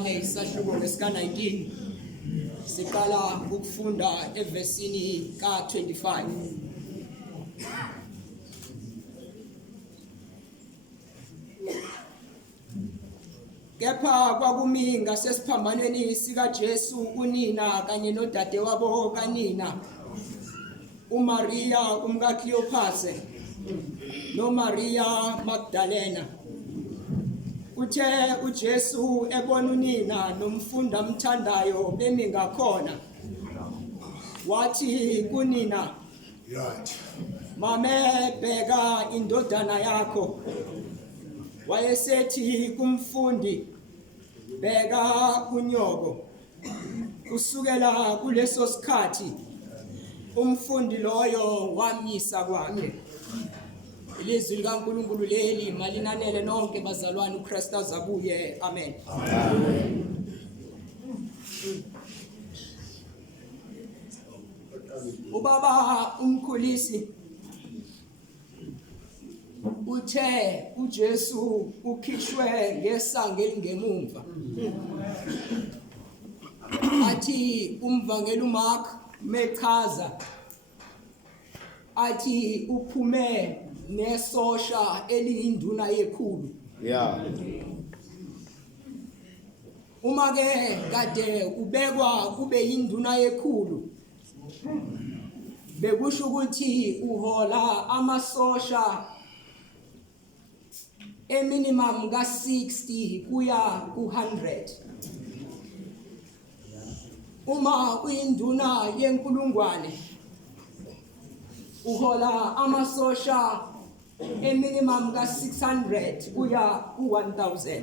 4 isahluko ngesika-19 siqala ukufunda evesini ka-25. Kepha kwakumi ngasesiphambanweni sikaJesu unina kanye nodadewabo kanina, uMaria umkaKleophas noMaria Magdalena. Uthe uJesu ebona unina nomfundi amthandayo bemi ngakhona, wathi kunina, "Mame, bheka indodana yakho." Wayesethi kumfundi, "Bheka unyoko." Kusukela kuleso sikhathi umfundi loyo wamisa kwakhe. Ilizwi likaNkulunkulu leli malinanele nonke bazalwane, uKristu azabuye. Amen. Ubaba umkhulisi uthe uJesu ukhishwe ngesango elingemumva. Athi umvangeli uMark mechaza athi uphume nesosha eliyinduna yekhulu. Uma ke kade ubekwa kube yinduna yekhulu, bekusho ukuthi uhola amasosha minimum ka-60 kuya ku-100. Uma uyinduna yenkulungwane uhola amasosha minimum ka-600 kuya ku-1000.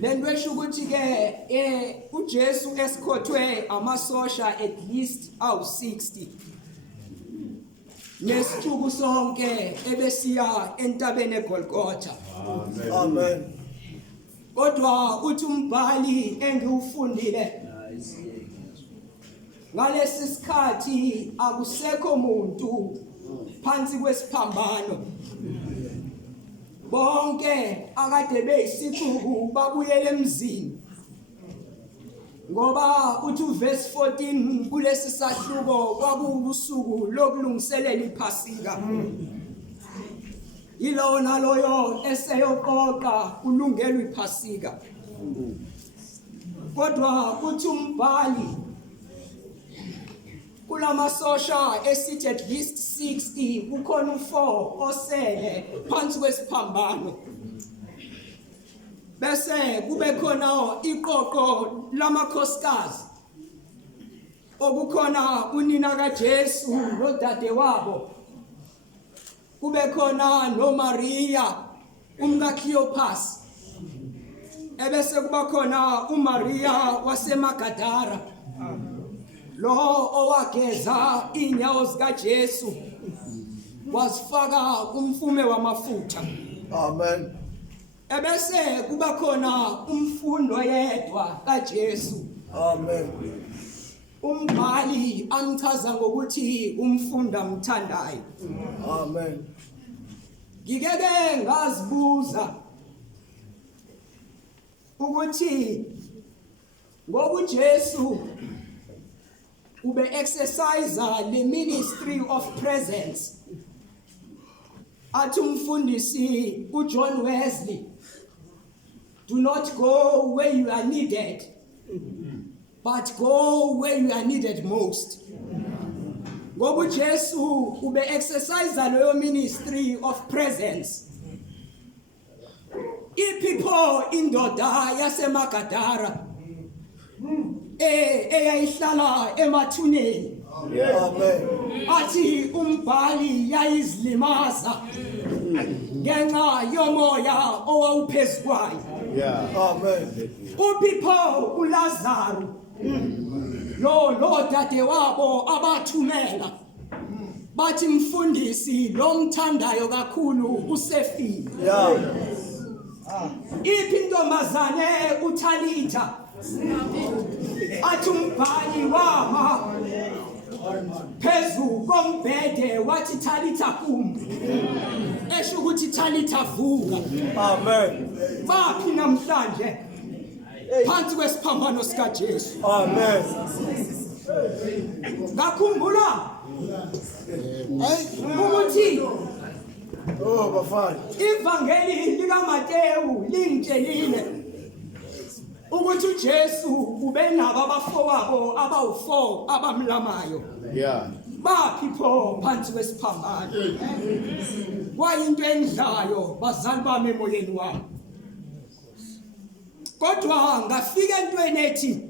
Lento esho ukuthi ke uJesu esikhothwe amasosha at least awu-60. Nesithuku sonke ebesiya entabeni eGolgotha. Amen. Kodwa uthi umbhali engiwufundile, ngalesi sikhathi akusekho umuntu phansi kwesiphambano. Bonke akade beyisithuku babuyele emzini. Ngoba uthi uverse 14 kulesi sahluko kwakuwusuku lokulungiselela iPhasika. Yilowo naloyo eseyoqoqa ulungelwe iPhasika. Kodwa uthi umbhali kulamasosha esithi at least 60 kukhona u4 osele phansi kwesiphambano. Bese kube khona iqoqo lamakhosikazi okukhona unina kaJesu nodadewabo. Kube khona noMaria umkaKleophas. Ebese kuba khona uMaria wasemagadara, lo owageza inyawo zikaJesu wasifaka umfume wamafutha. Amen. Ebese kuba khona umfundo yedwa kaJesu. Amen. Umbhali amchaza ngokuthi umfundi amthandayo. Amen. Ngikeke ngazibuza ukuthi ngoba uJesu ube exercise the ministry of presence, athi umfundisi uJohn Wesley, do not go where you are needed, but go where you are needed most. Ngoba uJesu ube exercise leyo ministry of presence. Iphipho indoda yasemagadara eyayihlala emathuneni. Amen. Athi umbhali yayizilimaza ngenxa yomoya owawuphezu kwayo. Amen. Uphipho uLazaro lo dadewabo abathumela bathi mfundisi lo mthandayo kakhulu usefile. Iphi intombazane uThalitha, athi umbhali wama phezu kombhede wathi Thalitha kum, esho ukuthi Thalitha vuka. Amen. Baphi namhlanje phansi kwesiphambano sika Jesu. Amen. Ngakhumbula ukuthi Oh, bafana. ivangeli likaMateyu lingitshelile ukuthi uJesu ubenabo abafowabo abawu4 abamlamayo. Yeah. Baphi pho phansi kwesiphambano? Kwayinto endlayo bazali bami emoyeni wami. Kodwa ngafika entweni ethi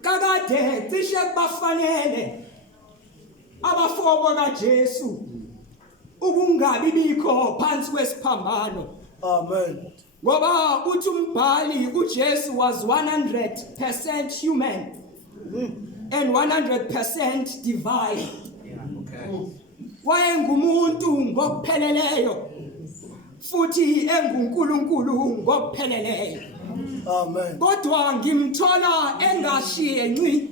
kakade cishe kubafanele abafowabo kaJesu ukungabi bikho phansi kwesiphambano. Amen. Ngoba uthi umbhali uJesu was 100% human and 100% divine. Wayengumuntu ngokupheleleyo futhi enguNkulunkulu ngokupheleleyo. Amen. Kodwa ngimthola engashiye nci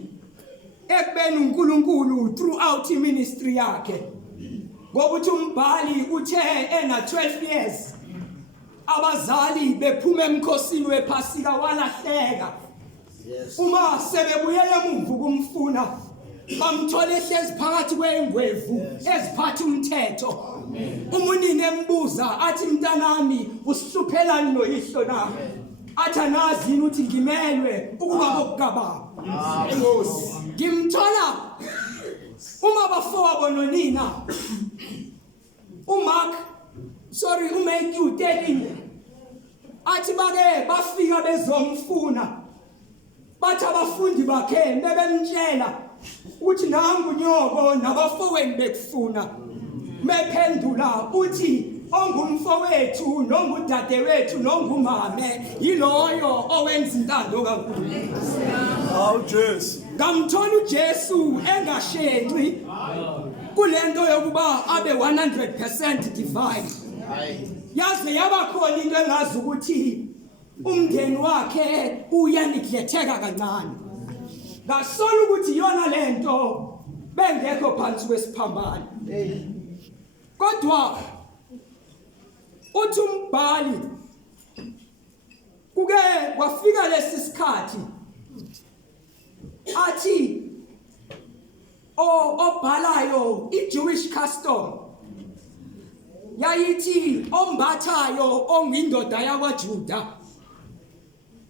ekubeni uNkulunkulu throughout iministry yakhe. Ngoba uthi umbhali uthe ena 12 years abazali bephuma emkhosini wePhasika walahleka. Uma sebebuyela emuva kumfuna bamthola ehlezi phakathi kwengwevu eziphatha umthetho. Umunini embuza athi mntanami usihluphelani noyihlo na? Athi anazi ukuthi ngimelwe ukuba bokugaba. Inkosi ngimthola uma bafowabo nonina uMatthew 13 athi bake bafika bezomfuna bathi abafundi bakhe bebemtshela uthi nangu nyoko nabafowenu bekufuna. Mephendula uthi ongumfowethu nongudadewethu nongumame yiloyo owenza intando kaNkulunkulu. Aw Jesu. Ngamthola uJesu engashenci kulento yokuba abe 100% divine. Yaze yaba khona into engazi ukuthi umndeni wakhe uyanigledeka kancane. Ngasola ukuthi yona lento bengekho phansi kwesiphambano. Kodwa uthi umbhali kuke kwafika lesisikhathi athi obhalayo iJewish custom yayithi ombathayo ongindoda yakwaJuda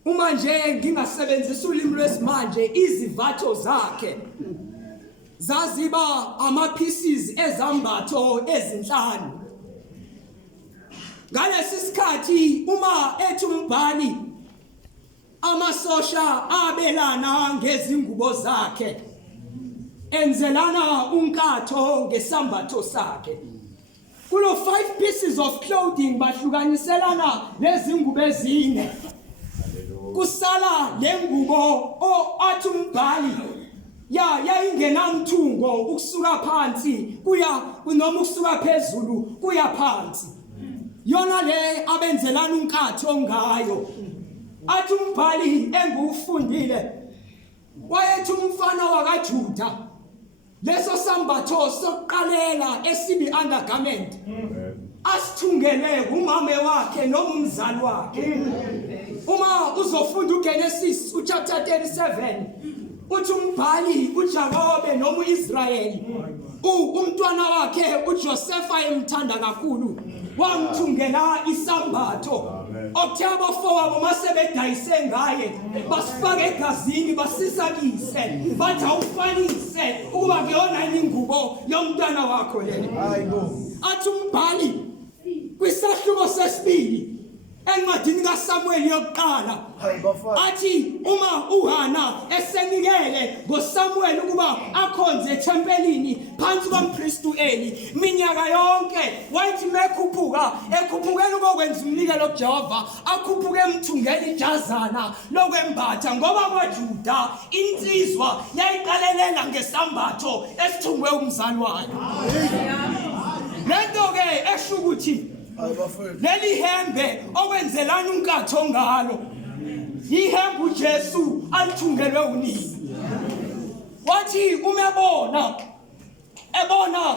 uma nje ngingasebenzisa ulimi lwesimanje izivatho zakhe zaziba ama-pieces ezambatho ezinhlanu. Ngalesi sikhathi uma ethi umbhali amasosha abelana ngezingubo zakhe enzelana unkatho ngesambatho sakhe. Kulo 5 pieces of clothing bahlukaniselana lezingubo ezine. Kusala lengubo athi umbhali yayingenamthungo ukusuka phansi kuya noma ukusuka phezulu kuya phansi. Yona le abenzelana unkatho ngayo. Athi umbhali engufundile wayethi umfana wakaJuda leso sambatho sokuqalela esibi undergarment asithungele umame wakhe noma umzali wakhe. Uma uzofunda uGenesis chapter 37 uthi umbhali uJakobe noma uIsrayeli umntwana wakhe uJosepha emthanda kakhulu wamthungela isambatho. Okuthe abafowabo masebedayise ngaye basifake egazini basisakise bathi awufanise ukuba kuyona ingubo yomntwana wakho leli. Athi umbhali kwisahluko sesibili encwadini kaSamuel yokuqala athi uma uHana esenikele ngoSamuel ukuba akhonze ethempelini phansi kompriest uEli minyaka yonke wathi ekhuphukela ukwenza umnikelo kuJehova akhuphuke emthungela ijazana lokwembatha ngoba kwaJuda insizwa yayiqalelela ngesambatho esithungwe umzali wayo. Lento ke esho ukuthi leli hembe okwenzelana unkatho ngalo ihembe uJesu alithungelwe unini. Wathi ebona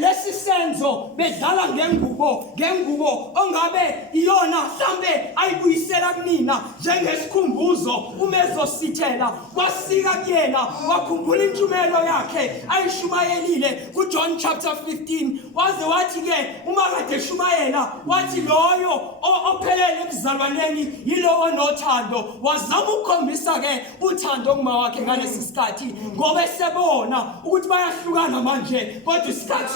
lesi senzo bedlala ngengubo ongabe iyona mhlambe ayibuyisela nina njengesikhumbuzo umezosithela wasika kuyena wakhumbula intshumayelo yakhe ayishumayelile kuJohn chapter 15 waze wathi ke uma kade eshumayela wathi loyo ophelele ebuzalwaneni yilo onothando wazama ukukhombisa ke uthando kuma wakhe ngalesi sikhathi ngoba esebona ukuthi bayahlukana manje kodwa isikhathi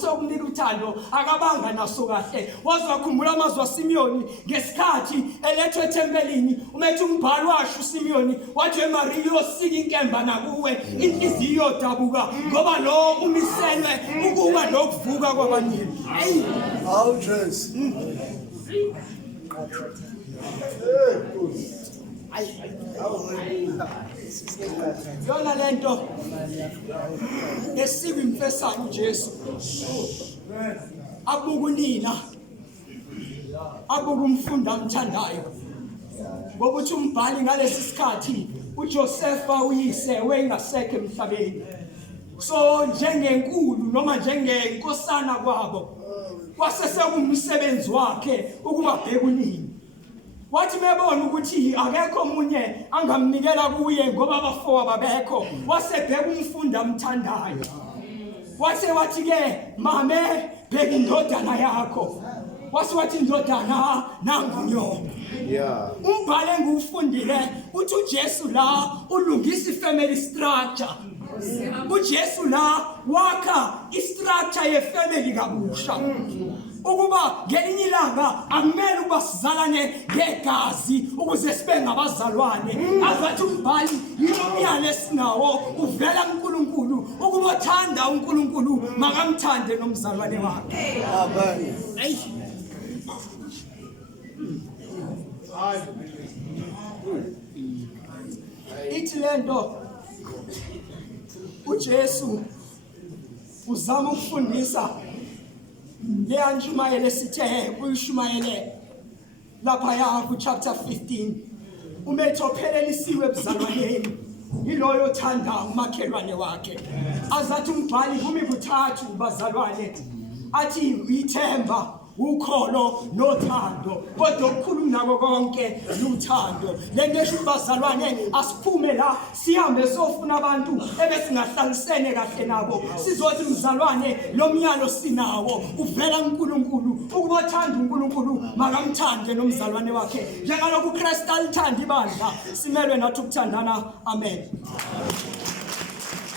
sokumnika uthando akabanga naso kahle wazakhumbula amazwi aSimiyoni ngesikhathi elethwe ethempelini umethe umbhalo washo uSimiyoni wathi eMariya yosika inkemba nakuwe inhliziyo yodabuka ngoba lo umiselwe ukuba nokuvuka kwabanini hey Awu Jesu. yona lento esiko imfesana uJesu abuka unina abuka umfundi amthandayo ngoba uthi umbhali ngalesi sikhathi uJosefa uyise wengasekho emhlabeni so njengenkulu noma njengenkosana kwabo kwasesekumsebenzi wakhe ukuba bheka unina wathi mebona ukuthi akekho omunye angamnikela kuye ngoba abafowabo babekho wasebheka umfundi amthandayo wathi ke mame bheka indodana yakho wathi indodana nangunyoko umbhalo engufundile uthi uJesu la ulungisa ifamily structure uJesu la wakha istructure yefamily kabusha ukuba ngelinye ilanga akumele ukuba sizalane ngegazi ukuze sibe ngabazalwane azathi umbhali yimiyalo esinawo uvela kuNkulunkulu ukuba uthanda uNkulunkulu makamthande nomzalwane wakhe Amen. ithi lento uJesu uzama ukufundisa leyantshumayelo esithe uyishumayele lapha ya ku chapter 15 umethopheleliswe ebuzalwaneni iloyo othanda umakhelwane wakhe azathi umbhali kumi kuthathu bazalwane athi uyithemba ukholo nothando kodwa okukhulu nako konke luthando lengesho bazalwane asiphume la sihambe sofuna abantu ebesingahlalisene kahle nabo sizothi mzalwane lo myalo sinawo uvela kuNkulunkulu ukuba uthanda uNkulunkulu makamthande nomzalwane wakhe njengalokhu uKristu alithanda ibandla simelwe nathi ukuthandana amen